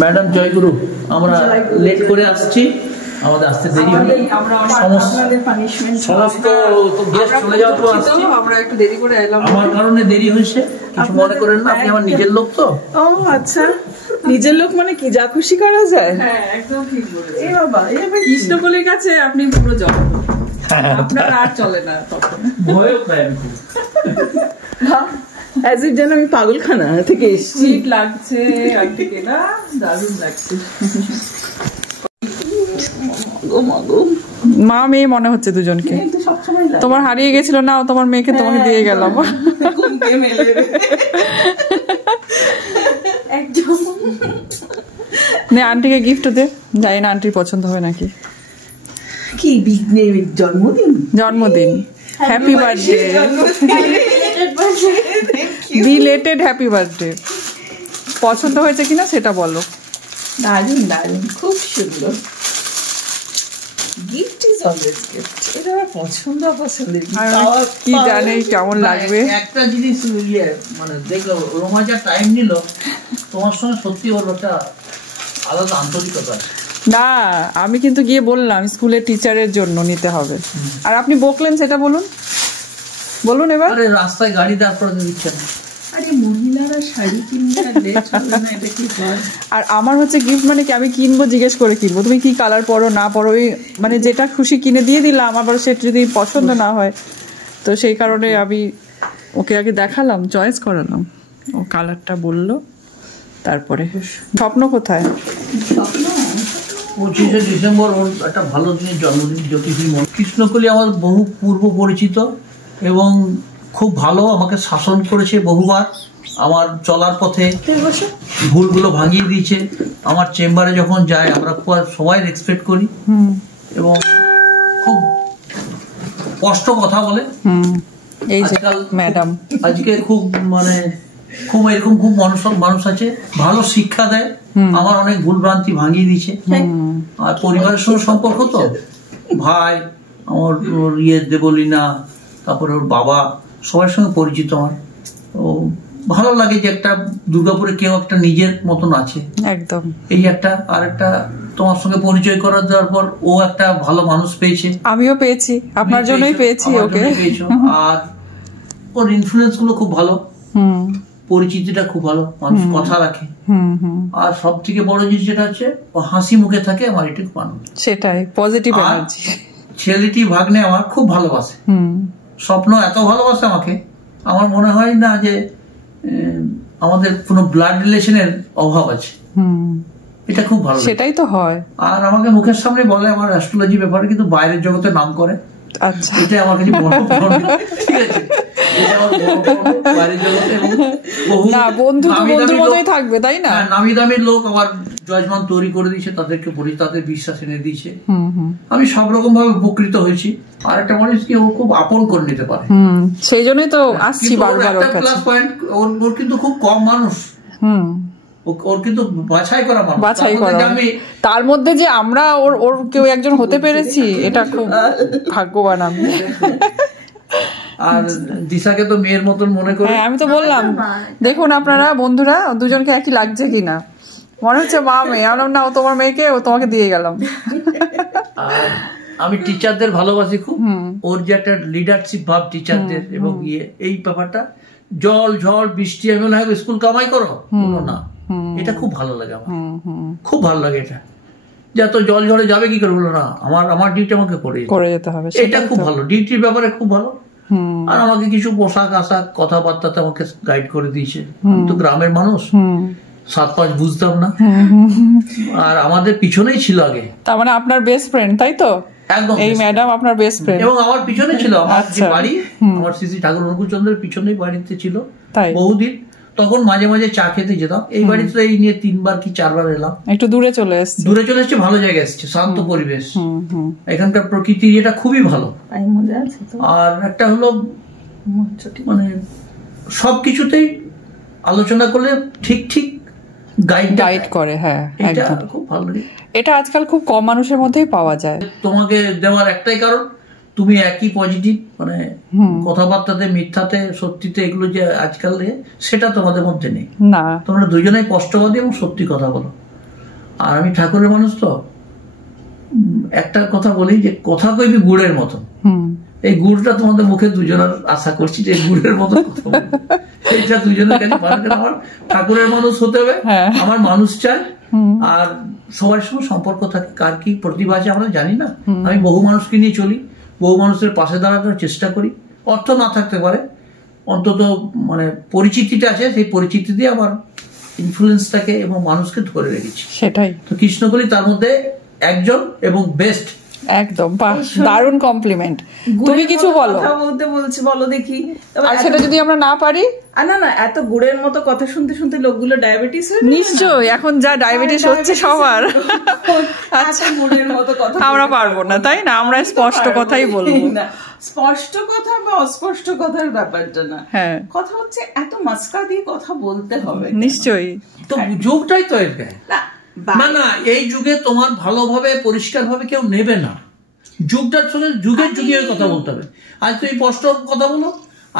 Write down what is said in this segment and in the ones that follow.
Madam জয়গুরু, আমরা late করে আসছি, আমাদের আসতে দেরি হলো, সমস্ত গেস্ট চলে যাওয়ার পর আসছি, আমরা একটু দেরি করে এলাম, আমার কারণে দেরি হয়েছে, কিছু মনে করেন না, আপনি আমার নিজের লোক তো। ও আচ্ছা, নিজের লোক মানে কি যা খুশি করা যায়। হ্যাঁ একদম ঠিক বলেছেন। এই বাবা, এই কৃষ্ণকলির কাছে আপনি পুরো জল, আপনার আর চলে না তখন, ভয়ও পাই আমি খুব। অ্যাজ ইট যেন আমি পাগলখানা থেকে এসেছি লাগছে, আন্টিকে না দারুণ লাগছে। মা মেয়ে মনে হচ্ছে দুজনকে, তোমার হারিয়ে গেছিল না, তোমার মেয়েকে তোমাকে দিয়ে গেলাম। আন্টিকে গিফট দে, জানি না আন্টির পছন্দ হবে নাকি। কি জন্মদিন, জন্মদিন, happy birthday, belated happy birthday. পছন্দ হয়েছে কিনা সেটা বলো। দারুণ দারুণ, খুব সুন্দর। গিফট ইজ অলওয়েজ গিফট, এটা পছন্দ অপছন্দের কি জানে কেমন লাগবে। একটা জিনিস মানে দেখলো রোমা যা টাইম নিল তোমার সঙ্গে, সত্যি ওর একটা আলাদা আন্তরিকতা। না আমি কিন্তু গিয়ে বললাম স্কুলের টিচারের জন্য নিতে হবে, আর আপনি বকলেন সেটা বলুন, বলুন এবার। আরে রাস্তায় গাড়ি দাঁড় করে দিচ্ছে না, আরে মহিলারা শাড়ি কিনতে লেট হবে না, এটা কি হয়। আর আমার হচ্ছে গিফট মানে কি, আমি কিনবো জিজ্ঞেস করে কিনবো, তুমি কি কালার পরো না পরো, মানে যেটা খুশি কিনে দিয়ে দিলাম, আবার সেটা যদি পছন্দ না হয় তো সেই কারণে আমি ওকে আগে দেখালাম, চয়েস করালাম, ও কালারটা বললো, তারপরে। স্বপ্ন কোথায়? 25শে ডিসেম্বর ওর একটা ভালো দিনের জন্মদিন, জ্যোতিষী। কৃষ্ণকলি আমার বহু পূর্ব পরিচিত এবং খুব ভালো, আমাকে শাসন করেছে বহুবার, আমার চলার পথে ভুলগুলো ভাঙিয়ে দিয়েছে। আমার চেম্বারে যখন যায় আমরা সবাই রেসপেক্ট করি এবং খুব স্পষ্ট কথা বলে। আজকাল ম্যাডাম আজকে খুব মানে খুব এরকম খুব মানুষ আছে, ভালো শিক্ষা দেয়, আমার অনেক ভুলভ্রান্তি ভাঙিয়ে দিয়েছে। আর পরিবারের সঙ্গে সম্পর্ক তো, ভাই আমার দেবলীনা, তারপরে ওর বাবা, সবার সঙ্গে পরিচিত আমার। তো ভালো লাগে যে একটা দুর্গাপুরে কেউ একটা নিজের মতন আছে একদম। এই একটা, আর একটা তোমার সঙ্গে পরিচয় করা দেওয়ার পর ও একটা ভালো মানুষ পেয়েছে, আমিও পেয়েছি, আপনার জন্যই পেয়েছি ওকে। আর ওর ইনফ্লুয়েন্স গুলো খুব ভালো, পরিচিতিটা খুব ভালো, মানুষ কথা রাখে, আর সব থেকে বড় জিনিস যেটা হচ্ছে ও হাসি মুখে থাকে, আমার এটা খুব আনন্দ। সেটাই পজিটিভ এনার্জি। ছেলেটি ভাগ্নে আমার খুব ভালোবাসে, স্বপ্ন এত ভালোবাসে আমাকে, আমার মনে হয় না যে আমাদের কোনো ব্লাড রিলেশনের অভাব আছে, এটা খুব ভালো। সেটাই তো হয়। আর আমাকে মুখের সামনে বলে আমার অ্যাস্ট্রোলজি ব্যাপারে, কিন্তু বাইরের জগতে নাম করে। আচ্ছা, এটা আমার কাছে বড় ঠিক আছে, থাকবে তাই না, নামি দামি লোক আমার জজমান তৈরি করে দিয়েছে, তাদেরকে তাদের বিশ্বাস এনে দিয়েছে, আমি সব রকম ভাবে উপকৃত হয়েছি। আর একটা মানুষকে ও খুব আপন করে নিতে পারে, সেই জন্যই তো আসছি বারবার ওর কাছে। প্লাস পয়েন্ট, ওর কিন্তু খুব কম মানুষ, ওর কিন্তু বাছাই করা মানুষ, বাছাই করা, তার মধ্যে যে আমরা ওর কেউ একজন হতে পেরেছি, এটা খুব ভাগ্যবান আমি। আর দিশাকে তো মেয়ের মতন মনে করে। আমি তো বললাম, দেখুন আপনারা বন্ধুরা দুজনকে একই লাগছে কিনা, মনে হচ্ছে মা মেয়ে। আমি না, ও তোমার মেয়েকে, ও তোমাকে দিয়ে গেলাম। আমি টিচারদের ভালোবাসি খুব, ওর যে একটা লিডারশিপ ভাব টিচারদের, এবং এই ব্যাপারটা জল ঝড় বৃষ্টি আমি বলে স্কুল কামাই করো বলো না, এটা খুব ভালো লাগে আমার, খুব ভালো লাগে এটা, যত জল ঝড়ে যাবে কি করে বলো না, আমার ডিউটি আমাকে করে যেতে হবে, এটা খুব ভালো, ডিউটির ব্যাপারে খুব ভালো। আর আমাকে কিছু পোশাক আশাক কথাবার্তাতে আমাকে গাইড করে দিয়েছে, তো গ্রামের মানুষ 7-5 বুঝতাম না, আর আমাদের পিছনেই ছিল আগে। তার মানে আপনার বেস্ট ফ্রেন্ড, তাই তো? একদম, এই ম্যাডাম আপনার বেস্ট ফ্রেন্ড, এবং আমার পিছনে ছিল আমার যে বাড়ি, আমার শ্রী ঠাকুর অনুকূলচন্দ্রের পিছনেই বাড়িতে ছিল বহুদিন। তখন মাঝে মাঝে চা খেতে যেতাম, এই বাড়িতে এই নিয়ে 3বার কি 4বার এলাম। একটু দূরে চলে এসেছে, ভালো জায়গায় এসেছে, শান্ত পরিবেশ, এখানকার প্রকৃতি এটা খুবই ভালো। আর একটা হলো মানে সবকিছুতেই আলোচনা করলে ঠিক ঠিক গাইড করে। হ্যাঁ, এটা খুব ভালো লাগে। এটা আজকাল খুব কম মানুষের মধ্যেই পাওয়া যায়। তোমাকে দেওয়ার একটাই কারণ, তুমি একই পজিটিভ, মানে কথাবার্তাতে, মিথ্যাতে, সত্যিতে, এগুলো যে আজকাল সেটা তোমাদের মধ্যে নেই। না, তোমরা দুজনেই স্পষ্টবাদী এবং সত্যি কথা বলো। আর আমি ঠাকুরের মানুষ তো একটা কথা বলি যে কথা কইবি গুড়ের মতন। এই গুড়টা তোমাদের মুখে দুজনের আশা করছি যে গুড়ের মতো কথা বলবে। এইটা দুজনের কাছে পারবে। আমার ঠাকুরের মানুষ হতে হবে, আমার মানুষ চাই, আর সবার সঙ্গে সম্পর্ক থাকে। কার কি প্রতিভা আছে আমরা জানি না। আমি বহু মানুষকে নিয়ে চলি, বহু মানুষের পাশে দাঁড়ানোর চেষ্টা করি। অর্থ না থাকতে পারে, অন্তত মানে পরিচিতিটা আছে, সেই পরিচিতি দিয়ে আমার ইনফ্লুয়েন্সটাকে এবং মানুষকে ধরে রেখেছি। সেটাই তো কৃষ্ণকলি তার মধ্যে একজন এবং বেস্ট। একদম দারুণ কমপ্লিমেন্ট। তুমি কিছু বলো। কথা বলতে বলছি, বলো দেখি। আর সেটা যদি আমরা না পারি, না না, এত গুড়ের মতো কথা শুনতে শুনতে লোকগুলো ডায়াবেটিস হয়ে নিশ্চয়ই এখন যা ডায়াবেটিস হচ্ছে সবার। আচ্ছা, গুড়ের মতো কথা আমরা পারবো না, তাই না? আমরা স্পষ্ট কথাই বলবো। স্পষ্ট কথা বা অস্পষ্ট কথার ব্যাপারটা না, হ্যাঁ, কথা হচ্ছে এত মাস্কা দিয়ে কথা বলতে হবে। নিশ্চয়ই, তো যুগটাই তো এর না না, এই যুগে তোমার ভালোভাবে পরিষ্কার ভাবে কেউ নেবে না। যুগটার সঙ্গে যুগের যুগে কথা বলতে হবে। আজ তুমি স্পষ্ট কথা বলো,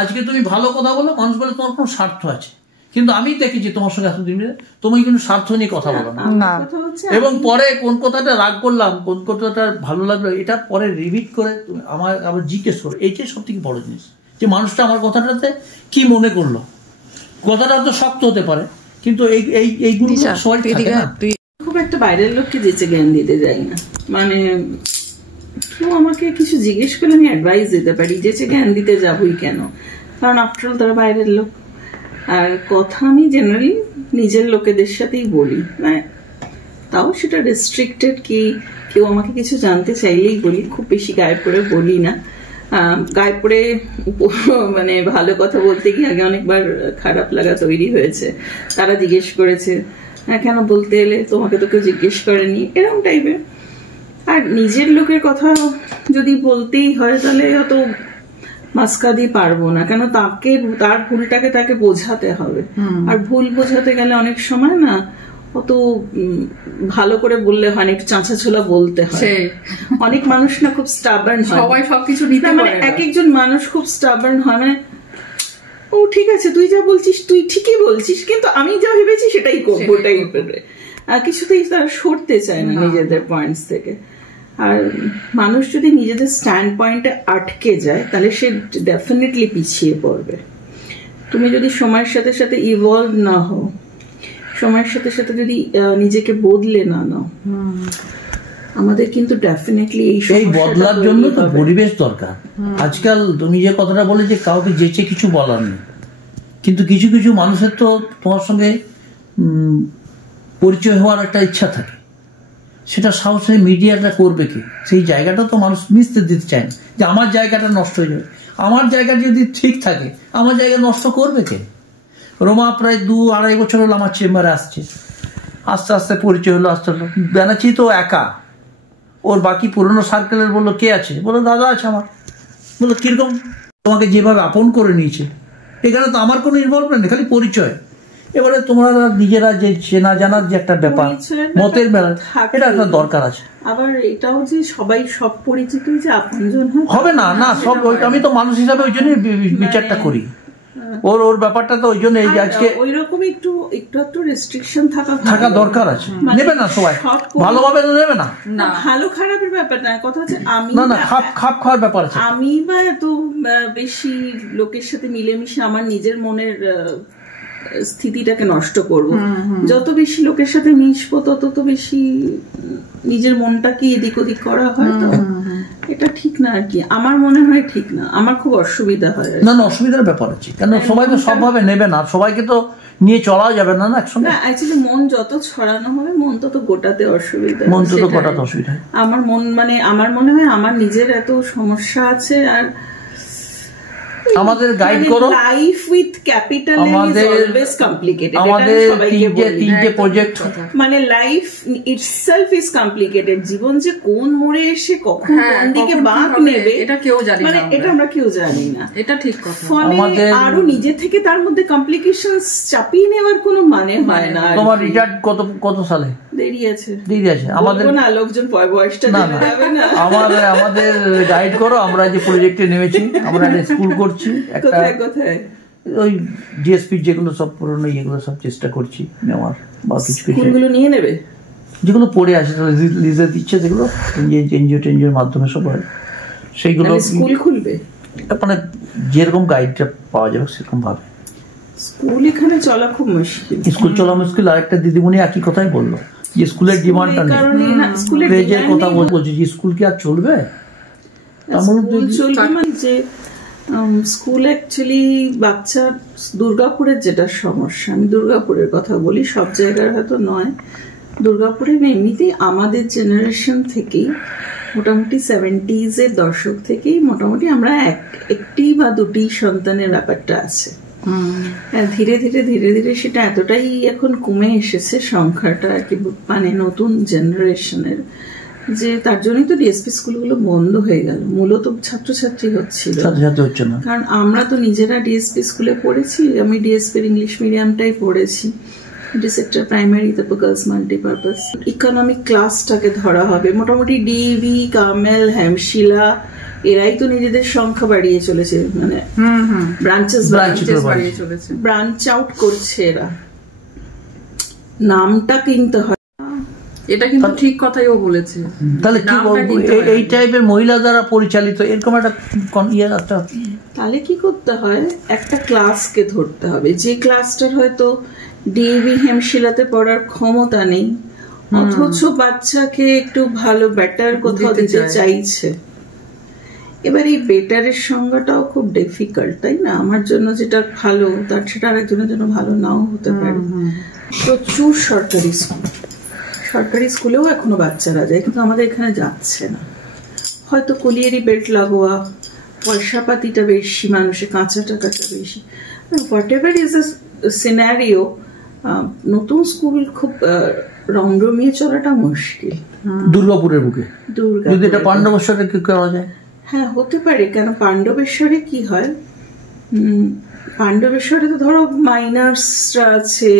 আজকে তুমি ভালো কথা বলো, মানুষ বলে তোমার কোনো স্বার্থ আছে। কিন্তু আমি দেখেছি তোমার সঙ্গে এতদিন তুমি কিন্তু স্বার্থ নিয়ে কথা বলো না। এবং পরে কোন কথাটা রাগ করলাম, কোন কথাটা ভালো লাগলো, এটা পরে রিপিট করে আমার আবার জিজ্ঞেস করো। এইটাই সব থেকে বড় জিনিস, যে মানুষটা আমার কথাটাতে কি মনে করলো। কথাটা তো শক্ত হতে পারে, কিন্তু এইগুলো সবাই থাকে না। খুব একটা বাইরের লোককে যেচে জ্ঞান দিতে যাই না, মানে কেউ আমাকে কিছু জিজ্ঞেস করলে আমি অ্যাডভাইস দিতে পারি, যেচে জ্ঞান দিতে যাবই কেন, কারণ আফটারঅল তারা বাইরের লোক। আর কথা আমি জেনারেলি নিজের লোকেদের সাথেই বলি, মানে তাও সেটা রেস্ট্রিক্টেড, কি কেউ আমাকে কিছু জানতে চাইলেই বলি, খুব বেশি গায়ে পড়ে বলি না। গায়ে পড়ে মানে ভালো কথা বলতে গিয়ে আগে অনেকবার খারাপ লাগা তৈরি হয়েছে। তারা জিজ্ঞেস করেছে কেন বলতে এলে, তোমাকে তো কেউ জিজ্ঞেস করেনি, এরকম টাইপের। আর নিজের লোকের কথা যদি বলতেই হয় তাহলে অত মাস্কা দিয়ে পারবো না, কেন তার ভুলটাকে তাকে বোঝাতে হবে। আর ভুল বোঝাতে গেলে অনেক সময় না অত ভালো করে বললে হয় না, একটু চাঁচা ছোলা বলতে হয়। অনেক মানুষ না খুব স্টাবার্ন হয়, সবাই সবকিছু নিতে পারে না। এক একজন মানুষ খুব স্টাবার্ন হয়, মানে ও ঠিক আছে তুই যা বলছিস তুই ঠিকই বলছিস, কিন্তু আমি যা ভেবেছি সেটাই করবো টাইপের। কিছুতেই তারা সরতে চায় না নিজেদের পয়েন্টস থেকে। আর মানুষ যদি নিজেদের স্ট্যান্ড পয়েন্টে আটকে যায় তাহলে সে ডেফিনেটলি পিছিয়ে পড়বে। তুমি যদি সময়ের সাথে সাথে ইভলভ না হও, সময়ের সাথে সাথে যদি নিজেকে বদলে না নাও, আমাদের কিন্তু ডেফিনেটলি এই বদলার জন্য তো পরিবেশ দরকার। আজকাল তুমি যে কথাটা বলে যে কাউকে যেচে কিছু বলার নেই, কিন্তু কিছু কিছু মানুষের তো তোমার সঙ্গে পরিচয় হওয়ার একটা ইচ্ছা থাকে, সেটা সাহসে মিডিয়াটা করবে কি? সেই জায়গাটা তো মানুষ মিশতে দিতে চায় না, যে আমার জায়গাটা নষ্ট হয়ে যাবে। আমার জায়গা যদি ঠিক থাকে, আমার জায়গা নষ্ট করবে কে? রোমা প্রায় 2-2.5 বছর হলো আমার চেম্বারে আসছে, আস্তে আস্তে পরিচয় হলো, আস্তে আস্তে। ব্যানার্জি তো একা, ওর বাকি পুরনো সার্কেলের বললো কে আছে, বললো দাদা আছে আমার। বললো কিরকম? তোমাকে যেভাবে আপন করে নিয়েছে, এখানে তো আমার কোনো ইনভলভমেন্ট নেই, খালি পরিচয়। এবারে তোমরা নিজেরা যে চেনা জানার যে একটা ব্যাপার, মতের বেলা, এটা একটা দরকার আছে। আবার এটাও যে সবাই সব পরিচিত যে আপনজন হবে না, না সব। আমি তো মানুষ হিসাবে ওই জন্যই বিচারটা করি, ওর ব্যাপারটা তো ওই জন্য এই যে আজকে ওইরকম একটু রেস্ট্রিকশন থাকা দরকার আছে। নেবে না সবাই, ভালোভাবে নেবে না, ভালো খারাপের ব্যাপার না, কথা হচ্ছে আমি না খাপ খাওয়ার ব্যাপার আছে। আমি বা এত বেশি লোকের সাথে মিলেমিশে আমার নিজের মনের স্থিতিটাকে নষ্ট করব। যত বেশি লোকের সাথে মিশবো তত তো বেশি নিজের মনটাকে এদিক ওদিক করা হয়, তো এটা ঠিক না আর কি। আমার মনে হয় ঠিক না, আমার খুব অসুবিধা হয়। না অসুবিধার ব্যাপার আছে, কেন সবাই তো সবভাবে নেবে না, সবাইকে তো নিয়ে চলা যাবে না একসঙ্গে। অ্যাকচুয়ালি মন যত ছড়ানো হবে মন তত গোটাতে অসুবিধা, মন তত গোটাতে অসুবিধা। আমার মনে হয় আমার নিজের এত সমস্যা আছে, আর আমাদের গাইড করো। Life with capital is always complicated. আমাদের তিনটে প্রজেক্ট, মানে লাইফ ইটসেলফ ইজ কমপ্লিকেটেড। জীবন যে কোন মোড়ে এসে কখন কোন দিকে বাঁক নেবে এটা কেউ জানি না, মানে এটা আমরা কেউ জানি না। এটা ঠিক কথা। ফলে আরো নিজে থেকে তার মধ্যে কমপ্লিকেশনস চাপিয়ে নেওয়ার কোনো মানে হয় না। তোমার রিটায়ার্ড কত সালে? দেরি আছে। আমাদের না, লোকজন বয়সটা জেনে যাবে না। আমাদের গাইড করো। আমরা যে প্রজেক্টে নেমেছি, আমরা একটা স্কুল করছি, একটা কোথায় ওই ডিএসপি যেগুলো সব পুরনো এগুলো সব চেষ্টা করছি নেওয়ার, বা কিছু স্কুলগুলো নিয়ে নেবে যেগুলো পড়ে আসে লিজে দিচ্ছে, যেগুলো এনজিওর মাধ্যমে সব হয়, সেইগুলো স্কুল খুলবে। মানে যেরকম গাইডটা পাওয়া যাবে সেরকম ভাবে। স্কুল এখানে চলা খুব মুশকিল। স্কুল চলা মুশকিল। আরেকটা দিদিমণি একই কথাই বললো যে স্কুলের ডিমান্ডটা নেই। পেজের কথা বলছি যে স্কুল কি আর চলবে? চলবে মানে যে স্কুল অ্যাকচুয়ালি বাচ্চা, দুর্গাপুরের যেটা সমস্যা, আমি দুর্গাপুরের কথা বলি, সব জায়গার হয়তো নয়, দুর্গাপুরে এমনিতেই আমাদের জেনারেশন থেকেই মোটামুটি 70s এর দশক থেকেই মোটামুটি আমরা একটি বা দুটি সন্তানের ব্যাপারটা আছে। ধীরে ধীরে ধীরে ধীরে সেটা এতটাই এখন কমে এসেছে সংখ্যাটা আর কি, মানে নতুন জেনারেশনের, যে তার জন্যই তো ডিএসপি স্কুলগুলো বন্ধ হয়ে গেল। মূলত ছাত্রছাত্রী হচ্ছিল, কারণ আমরা তো নিজেরা ডিএসপি স্কুলে পড়েছি। আমি ডিএসপির ইংলিশ মিডিয়ামটাই পড়েছি, সেক্টর প্রাইমারি, তারপর গার্লস মাল্টিপারপাস। ইকোনমিক ক্লাসটাকে ধরা হবে, মোটামুটি ডিবি, কামেল, হ্যামশিলা এরাই তো নিজেদের সংখ্যা বাড়িয়ে চলেছে, মানে ব্রাঞ্চেস বাড়িয়ে চলেছে, ব্রাঞ্চ আউট করছে এরা, নামটা কিনতে হয়। এটা কিন্তু ঠিক কথাই ও বলেছে। তাহলে এই টাইপের মহিলা দ্বারা পরিচালিত এরকম একটা তাহলে কি করতে হয়, একটা ক্লাসকে ধরতে হবে, যে ক্লাসটার হয়তো ডিবি হেমশিলাতে পড়ার ক্ষমতা নেই, অথচ বাচ্চাকে একটু ভালো বেটার কোথাও দিতে চাইছে। এবার এই বেটারের সংজ্ঞাটাও খুব ডিফিকাল্ট, তাই না? আমার জন্য যেটা ভালো তার সেটা আরেকজনের জন্য ভালো নাও হতে পারে। প্রচুর সরকারি স্কুলেও এখনো বাচ্চারা যায়, কিন্তু আমাদের এখানে যাচ্ছে না। হয়তো কলিয়ারি বেল্ট লাগোয়া, পয়সাপাতিটা বেশি, মানুষের কাঁচা টাকাটা বেশি, what ever is a scenario, নতুন স্কুল খুব রমরমিয়ে চলাটা মুশকিল। দুর্গাপুরের বুকে যদি এটা পাণ্ডবেশ্বরে কি করা যায়? হ্যাঁ, হতে পারে। কেন পাণ্ডবেশ্বরে কি হয়, পাণ্ডবেশ্বরে তো ধরো মাইনার্সরা আছে,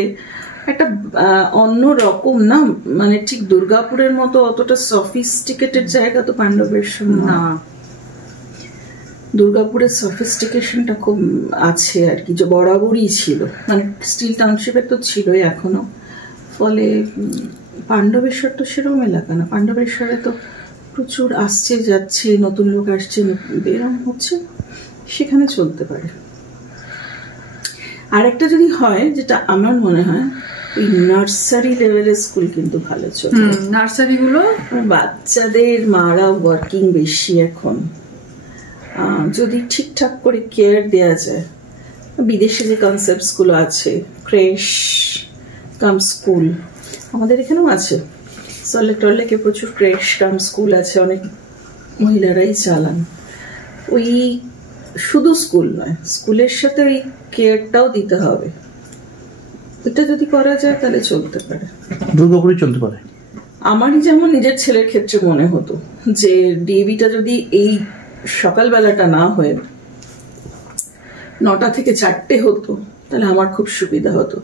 একটা অন্য রকম না, মানে ঠিক দুর্গাপুরের মতো অতটা সফিস্টিকেটেড জায়গা তো পাণ্ডবেশ্বর না। দুর্গাপুরের সফিস্টিকেশনটা খুব আছে আর কি, যে বরাবরই ছিল, মানে স্টিল টাউনশিপে তো ছিলই এখনো। ফলে পাণ্ডবেশ্বর তো সেরকম এলাকা না, পাণ্ডবেশ্বরে তো প্রচুর আসছে যাচ্ছে, নতুন লোক আসছে, এরকম হচ্ছে, সেখানে চলতে পারে। আরেকটা যদি হয়, যেটা আমার মনে হয়, ওই নার্সারি লেভেলের স্কুল কিন্তু ভালো চলবে। নার্সারি গুলো বাচ্চাদের মারা ওয়ার্কিং বেশি এখন, যদি ঠিকঠাক করে কেয়ার দেওয়া যায়। বিদেশে যে কনসেপ্টস গুলো আছে, ক্রেশ কাম স্কুল, আমাদের এখানেও আছে। সল্লেকে প্রচুর ক্রেশ কাম স্কুল আছে, অনেক মহিলারাই চালান। ওই শুধু স্কুল নয়, স্কুলের সাথে ওই কেয়ারটাও দিতে হবে। এটা যদি করা যায় তাহলে চলতে পারে, দুর্গাপুরে চলতে পারে। আমারই যেমন নিজের ছেলের ক্ষেত্রে মনে হতো যে ডিবিটা যদি এই সকালবেলাটা না হয়ে 9টা থেকে 4টে হতো, তাহলে আমার খুব সুবিধা হতো।